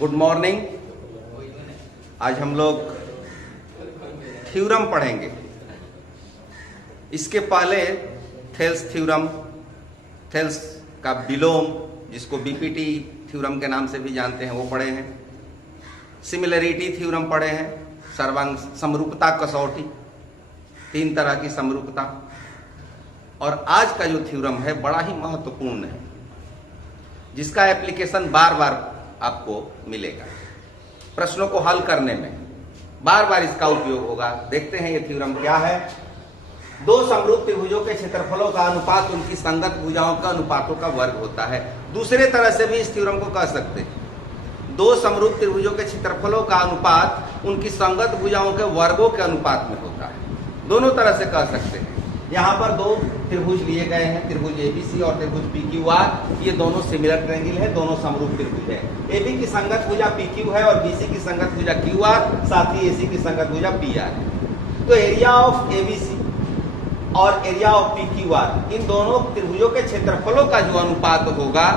Good morning. आज हम लोग थ्योरम पढ़ेंगे। इसके पहले थेल्स थ्योरम, थेल्स का विलोम जिसको बीपीटी थ्योरम के नाम से भी जानते हैं वो पढ़े हैं। सिमिलरिटी थ्योरम पढ़े हैं। सर्वांग समरूपता कसौटी, 3 तरह की समरूपता। और आज का जो थ्योरम है बड़ा ही महत्वपूर्ण है, जिसका एप्लीकेशन बार बार आपको मिलेगा। प्रश्नों को हल करने में बार बार इसका उपयोग होगा। देखते हैं ये थ्योरम क्या है। दो समरूप त्रिभुजों के क्षेत्रफलों का अनुपात उनकी संगत भुजाओं का अनुपातों का वर्ग होता है। दूसरे तरह से भी इस थ्योरम को कह सकते हैं, दो समरूप त्रिभुजों के क्षेत्रफलों का अनुपात उनकी संगत भुजाओं के वर्गों के अनुपात में होता है। दोनों तरह से कह सकते हैं। यहाँ पर दो त्रिभुज लिए गए हैं, त्रिभुज एबीसी और त्रिभुज पीक्यूआर। ये दोनों सिमिलर ट्रायंगल है, दोनों समरूप त्रिभुज है। एबी की संगत भुजा पीक्यू है और बीसी की संगत भुजा क्यूआर, साथ ही एसी की संगत भुजा पीआर है। तो एरिया ऑफ एबीसी और एरिया ऑफ पीक्यूआर, इन दोनों त्रिभुजों के क्षेत्रफलों का जो अनुपात होगा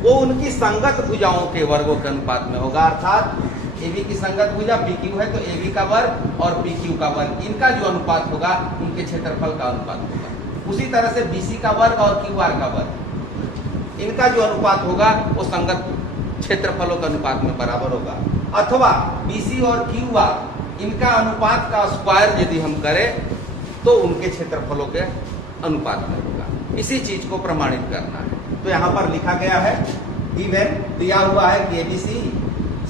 वो उनकी संगत भुजाओं के वर्गों के अनुपात में होगा। अर्थात एबी की संगत भुजा पीक्यू है तो एबी का वर्ग और पीक्यू का वर्ग, इनका जो अनुपात होगा उनके क्षेत्रफल का अनुपात होगा। उसी तरह से बीसी का वर्ग और क्यूआर का वर्ग, इनका जो अनुपात होगा वो संगत क्षेत्रफलों के अनुपात में बराबर होगा। अथवा बीसी और क्यूआर, इनका अनुपात का स्क्वायर यदि हम करें तो उनके क्षेत्रफलों के अनुपात में होगा। इसी चीज को प्रमाणित करना है। तो यहाँ पर लिखा गया है, गिवन दिया हुआ है कि एबीसी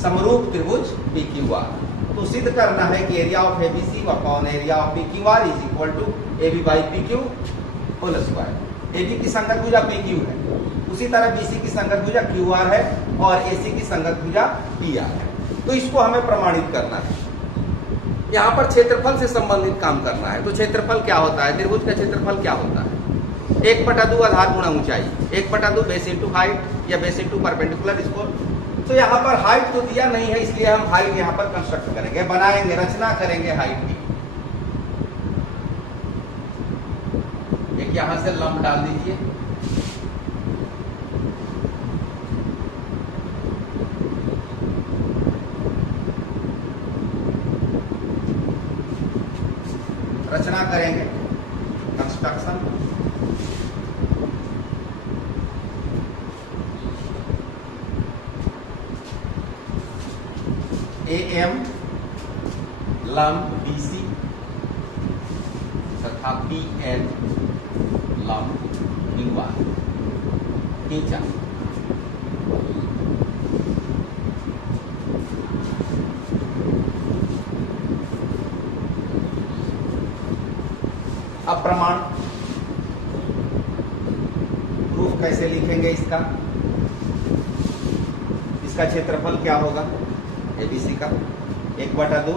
समरूप त्रिभुज पीक्यूआर। तो सिद्ध करना है कि area of ABC upon area of PQR is equal to AB by PQ whole square. AB की संगत भुजा पीक्यू है, उसी तरह बीसी की संगत भुजा क्यूआर है और एसी की संगत भुजा पीआर है। तो इसको हमें प्रमाणित करना है। यहाँ पर क्षेत्रफल से संबंधित काम करना है। तो क्षेत्रफल क्या होता है, त्रिभुज का क्षेत्रफल क्या होता है? 1/2 आधार गुणा ऊंचाई, 1/2 बेस इंटू हाइट या बेस इंटू परपेंडिकुलर स्कोर। तो यहाँ पर हाइट तो दिया नहीं है, इसलिए हम हाइट यहाँ पर कंस्ट्रक्ट करेंगे, बनाएंगे, रचना करेंगे हाइट की। एक यहाँ से लंब डाल दीजिए। रचना करेंगे, कंस्ट्रक्शन। AM लंब BC तथा PN लंब QR खींचा। अब प्रमाण प्रूफ कैसे लिखेंगे इसका? इसका क्षेत्रफल क्या होगा एबीसी का? 1/2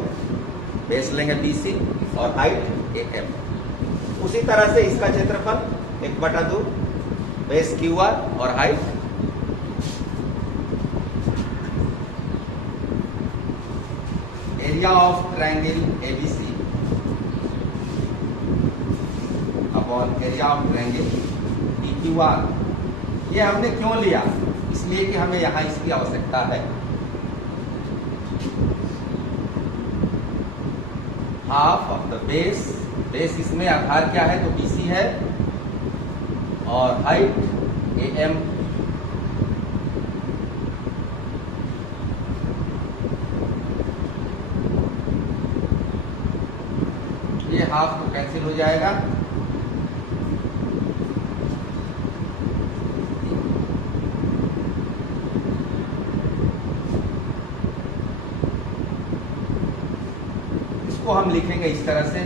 बेस लेंगे BC और हाइट AM। उसी तरह से इसका क्षेत्रफल 1/2 बेस QR और height area of triangle ABC upon area of triangle PQR। ये हमने क्यों लिया? इसलिए कि हमें यहाँ इसकी आवश्यकता है। Half of the base, base इसमें आधार क्या है तो BC है और हाइट AM। ये हाफ तो कैंसिल हो जाएगा। इसको हम लिखेंगे इस तरह से,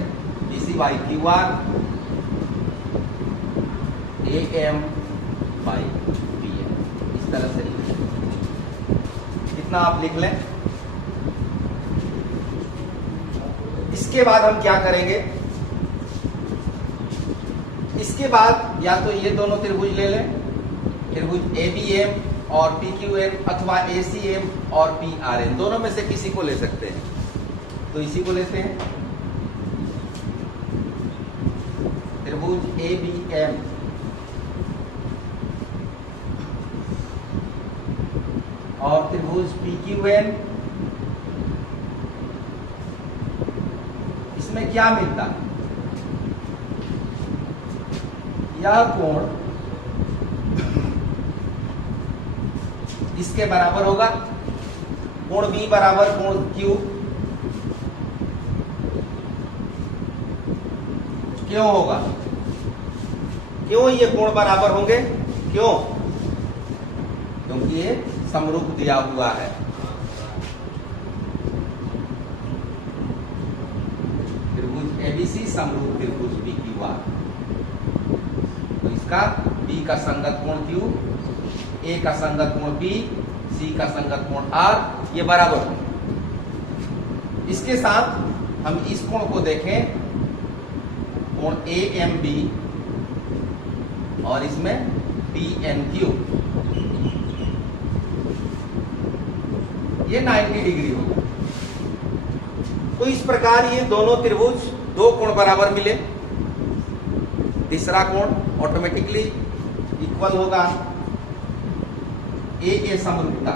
BC by QR AM by PM, इस तरह से लिखेंगे। इतना आप लिख लें। इसके बाद हम क्या करेंगे? इसके बाद या तो ये दोनों त्रिभुज ले लें, त्रिभुज ABM और PQM, अथवा ACM और PRN, दोनों में से किसी को ले सकते हैं। तो इसी को लेते हैं, त्रिभुज ABM और त्रिभुज PQN, इसमें क्या मिलता है? यह कोण इसके बराबर होगा, कोण B बराबर कोण Q। क्यों होगा? क्यों ये कोण बराबर होंगे? क्यों? क्योंकि ये समरूप दिया हुआ है। त्रिभुज ABC समरूप त्रिभुज PQR। तो इसका B का संगत कोण Q, A का संगत कोण P, C का संगत कोण R, ये बराबर हो। इसके साथ हम इस कोण को देखें, कोण AMB और इसमें PNQ, ये 90 डिग्री होगा। तो इस प्रकार ये दोनों त्रिभुज दो कोण बराबर मिले। तीसरा कोण ऑटोमेटिकली इक्वल होगा AA समरूपता।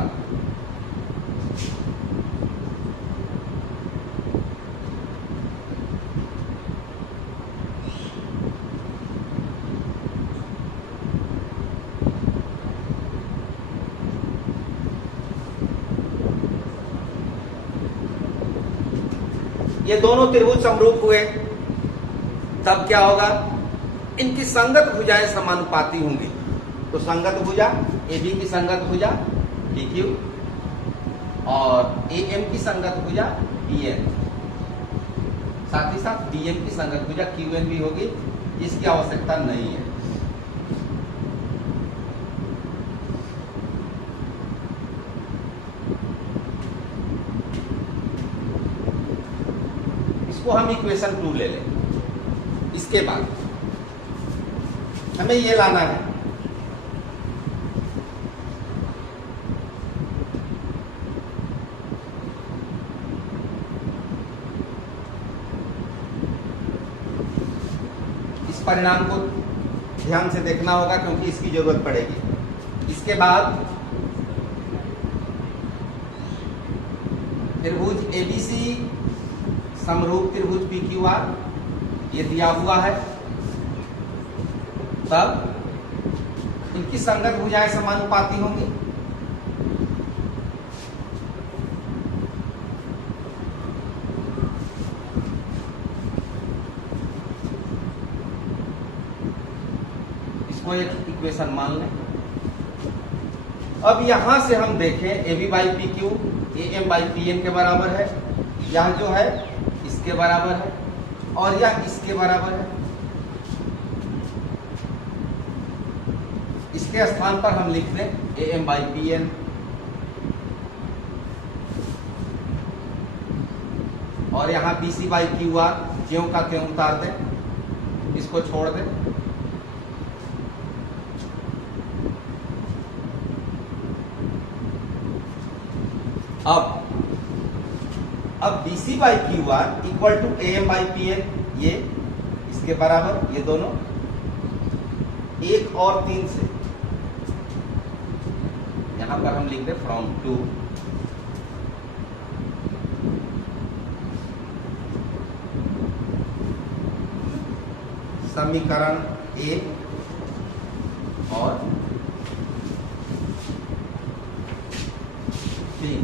ये दोनों त्रिभुज समरूप हुए, तब क्या होगा? इनकी संगत भुजाएं समानुपाती होंगी। तो संगत भुजा AB की संगत भुजा PQ और AM की संगत भुजा PN, साथ ही साथ DM की संगत भुजा QN भी होगी। इसकी आवश्यकता नहीं है। इसको हम इक्वेशन 2 ले लें। इसके बाद हमें ये लाना है, इस परिणाम को ध्यान से देखना होगा क्योंकि इसकी जरूरत पड़ेगी। इसके बाद त्रिभुज ABC समरूप त्रिभुज PQR ये दिया हुआ है, तब इनकी संगत भुजाएं समानुपाती होंगी। इसको एक इक्वेशन मान लें। अब यहां से हम देखें AB by PQ AM by PN के बराबर है। यह जो है इसके बराबर है और यह इसके बराबर है। इसके स्थान पर हम लिख दें AM बाई PN। और यहां BC बाई QR ज्यों का त्यों उतार दें, इसको छोड़ दें। अब BC by QR equal to AM by PN, ये इसके बराबर, ये दोनों 1 और 3 से यहां पर हम लिख दें फ्रॉम 2 समीकरण A और 3।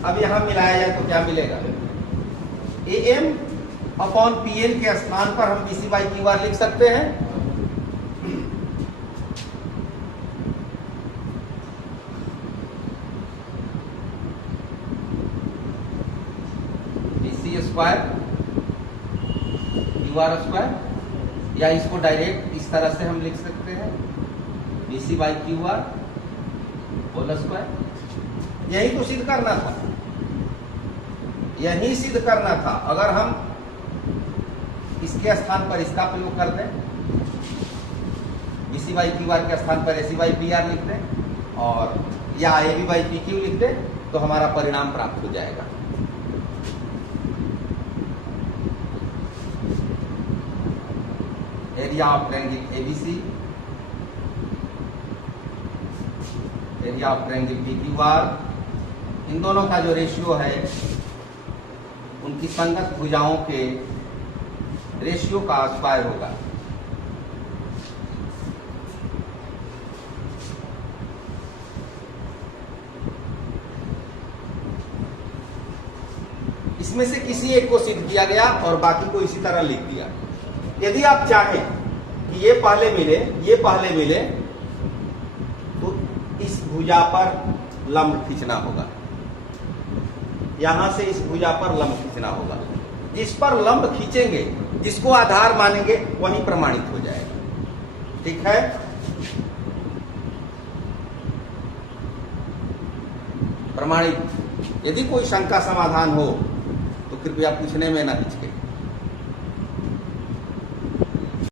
अब यहां मिलाया जाए तो क्या मिलेगा? AM अपॉन PN के स्थान पर हम BC बाई QR लिख सकते हैं। BC स्क्वायर QR स्क्वायर, या इसको डायरेक्ट इस तरह से हम लिख सकते हैं BC by QR whole square. यही तो सिद्ध करना था, यही सिद्ध करना था। अगर हम इसके स्थान पर इसका प्रयोग कर दें, BC बाई QR के स्थान पर AC बाई PR लिख दें और या AB बाई PQ लिख दें, तो हमारा परिणाम प्राप्त हो जाएगा। Area of triangle ABC area of triangle PQR, इन दोनों का जो रेशियो है उनकी संगत भुजाओं के रेशियो का स्क्वायर होगा। इसमें से किसी एक को सिद्ध किया गया और बाकी को इसी तरह लिख दिया। यदि आप चाहें कि ये पहले मिले तो इस भुजा पर लंब खींचना होगा, यहां से इस भुजा पर लंब खींचना होगा। जिस पर लंब खींचेंगे, जिसको आधार मानेंगे, वही प्रमाणित हो जाएगा। ठीक है, प्रमाणित। यदि कोई शंका समाधान हो तो कृपया पूछने में न हिचके।